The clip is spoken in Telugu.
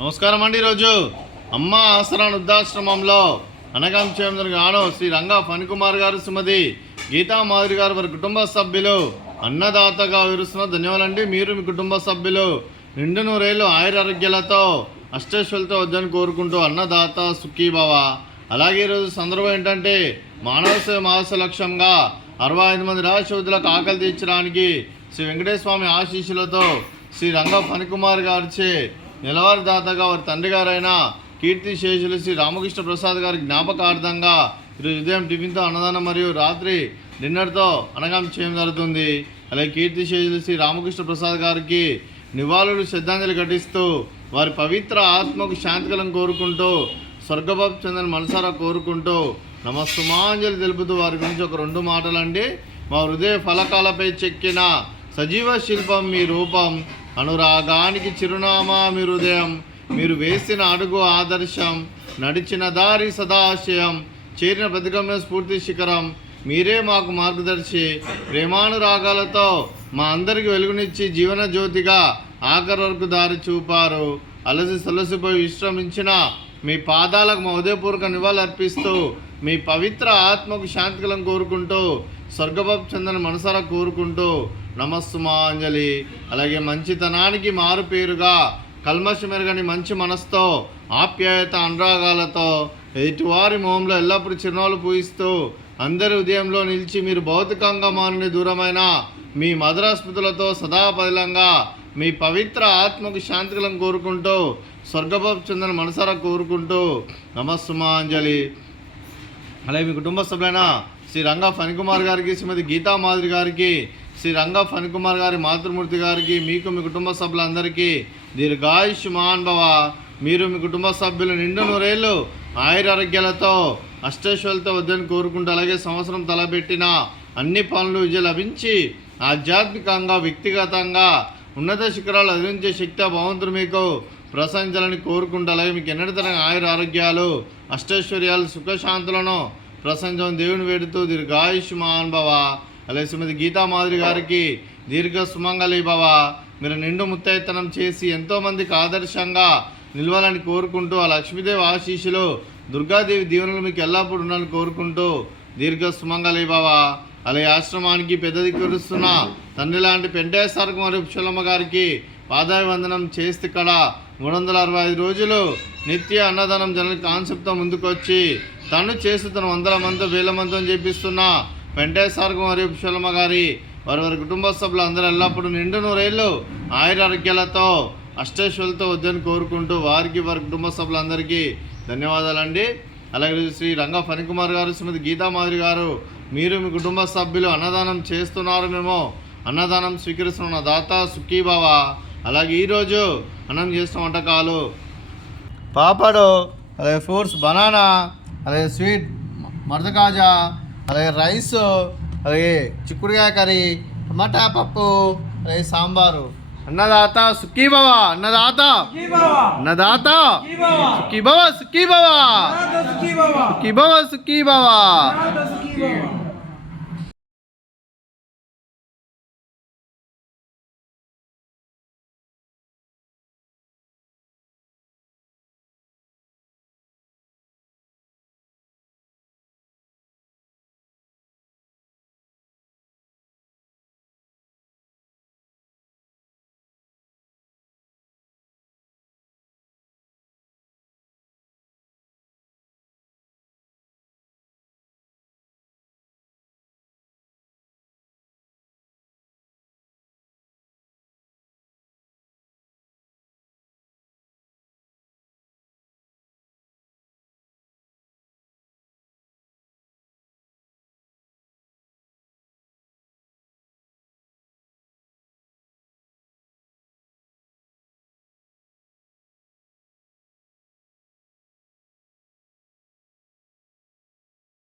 నమస్కారం అండి. ఈరోజు అమ్మ ఆసరా వృద్ధాశ్రమంలో అనగం చేయందుకు గాను శ్రీ రంగా ఫణికుమార్ గారు, శ్రీమతి గీతా మాధురి గారు వారి కుటుంబ సభ్యులు అన్నదాతగా వివరిస్తున్న ధన్యవాదాలండి. మీరు మీ కుటుంబ సభ్యులు నిండు నూరేళ్ళు ఆయురారోగ్యాలతో అష్టైశ్వర్యాలతో వద్దని కోరుకుంటూ అన్నదాత సుఖీభవ. అలాగే ఈరోజు సందర్భం ఏంటంటే మానవ సేవ మాస లక్ష్యంగా 65 మంది రాజశోధులకు ఆకలి తీర్చడానికి శ్రీ వెంకటేశ్వర స్వామి ఆశీస్సులతో శ్రీ రంగా ఫణికుమార్ గారిచే నెలవారీ దాతగా వారి తండ్రి గారైన కీర్తి శేషులు శ్రీ రామకృష్ణ ప్రసాద్ గారి జ్ఞాపకార్థంగా ఈరోజు ఉదయం టిఫిన్తో అన్నదానం మరియు రాత్రి డిన్నర్తో అనగం చేయడం జరుగుతుంది. అలాగే కీర్తి శేషులు శ్రీ రామకృష్ణ ప్రసాద్ గారికి నివాళులు శ్రద్ధాంజలి ఘటిస్తూ వారి పవిత్ర ఆత్మకు శాంతికలం కోరుకుంటూ స్వర్గబాబు చంద్రని మనసారా కోరుకుంటూ నమస్సుమాంజలి తెలుపుతూ వారి గురించి ఒక 2 మాటలండి. మా హృదయ ఫలకాలపై చెక్కిన సజీవ శిల్పం మీ రూపం, అనురాగానికి చిరునామా మీ హృదయం, మీరు వేసిన అడుగు ఆదర్శం, నడిచిన దారి సదాశయం, చేరిన ప్రతిగమ్య స్ఫూర్తి శిఖరం, మీరే మాకు మార్గదర్శి. ప్రేమానురాగాలతో మా అందరికి వెలుగునిచ్చి జీవన జ్యోతిగా ఆఖరి వరకు దారి చూపారు. అలసి సొలసిపోయి విశ్రమించిన మీ పాదాలకు మా ఉదయపూర్వక నివాళులు అర్పిస్తూ మీ పవిత్ర ఆత్మకు శాంతికలం కోరుకుంటూ స్వర్గబాబు చంద్రని మనసారా కోరుకుంటూ నమస్సుమాంజలి. అలాగే మంచితనానికి మారు పేరుగా కల్మషమెరగని మంచి మనసుతో ఆప్యాయత అనురాగాలతో ఎదుటివారి మొహంలో ఎల్లప్పుడూ చిరునవ్వులు పూయిస్తూ అందరి ఉదయంలో నిలిచి మీరు భౌతికంగా మారిన దూరమైన మీ మధుర స్మృతులతో సదాపదిలంగా మీ పవిత్ర ఆత్మకు శాంతికలం కోరుకుంటూ స్వర్గబాబు చంద్రని మనసారా కోరుకుంటూ నమస్సుమాంజలి. అలాగే మీ కుటుంబ సభ్యులైన శ్రీ రంగా ఫణికుమార్ గారికి, శ్రీమతి గీతా మాధురి గారికి, శ్రీ రంగా ఫణికుమార్ గారి మాతృమూర్తి గారికి, మీకు మీ కుటుంబ సభ్యులందరికీ దీర్ఘాయుష్మాన్ భవ. మీరు మీ కుటుంబ సభ్యులు నిండు నూరేళ్ళు ఆయురారోగ్యాలతో అష్టైశ్వర్యాలతో వద్దని కోరుకుంటూ అలాగే సంవత్సరం తలబెట్టిన అన్ని పనులు విజయం లభించి ఆధ్యాత్మికంగా వ్యక్తిగతంగా ఉన్నత శిఖరాలు అధించే శక్తి భగవంతుడు మీకు ప్రశంసాలని కోరుకుంటూ అలాగే మీకు ఎన్నడతరం ఆయురారోగ్యాలు అష్టైశ్వర్యాలు సుఖశాంతులను ప్రశంసం దేవుని వేడుతూ దీర్ఘాయుష్మాన్ భవ. అలాగే శ్రీమతి గీతా మాధురి గారికి దీర్ఘ సుమంగళి భవ. మీరు నిండు ముత్తైతనం చేసి ఎంతోమందికి ఆదర్శంగా నిలవాలని కోరుకుంటూ ఆ లక్ష్మీదేవి ఆశీస్సులు దుర్గాదేవి దీవెనలు మీకు ఎల్లప్పుడూ ఉండాలని కోరుకుంటూ దీర్ఘ సుమంగళి భవ. అలాగే ఆశ్రమానికి పెద్ద దిక్కురుస్తున్న తండ్రి లాంటి పెంటేశ్వరకు మరియు పుష్పలమ్మ గారికి పాదాభివందనం చేస్తే ఇక్కడ 365 రోజులు నిత్య అన్నదానం జనరల్ కాన్సెప్ట్తో ముందుకొచ్చి తను చేస్తున్న 100 మంది 1000 మందితో చేపిస్తున్న పెంటేశ్వరకు మరియు పుష్పలమ్మ గారి వారి కుటుంబ సభ్యులు అందరూ ఎల్లప్పుడూ నిండు నూరేళ్ళు ఆయురారోగ్యాలతో అష్టైశ్వర్యాలతో వద్దని కోరుకుంటూ వారికి వారి కుటుంబ సభ్యులందరికీ ధన్యవాదాలండి. అలాగే శ్రీ రంగా ఫణికుమార్ గారు, శ్రీమతి గీతా మాధురి గారు, మీరు మీ కుటుంబ సభ్యులు అన్నదానం చేస్తున్నారు, మేము అన్నదానం స్వీకరిస్తున్న దాత సుఖీభవ. అలాగే ఈరోజు అన్నం చేస్తున్న వంటకాలు పాపడు, అలాగే ఫ్రూట్స్ బనానా, అలాగే స్వీట్ మర్దకాజా, అలాగే రైస్, అలాగే చిక్కుడుకాయ కర్రీ, టమాటా పప్పు, అలాగే సాంబారు. అన్నదాత సుఖీభవ, అన్నదాత అన్నదాత సుఖీభవ, సుఖీభవ సుఖీభవ సుఖీభవ.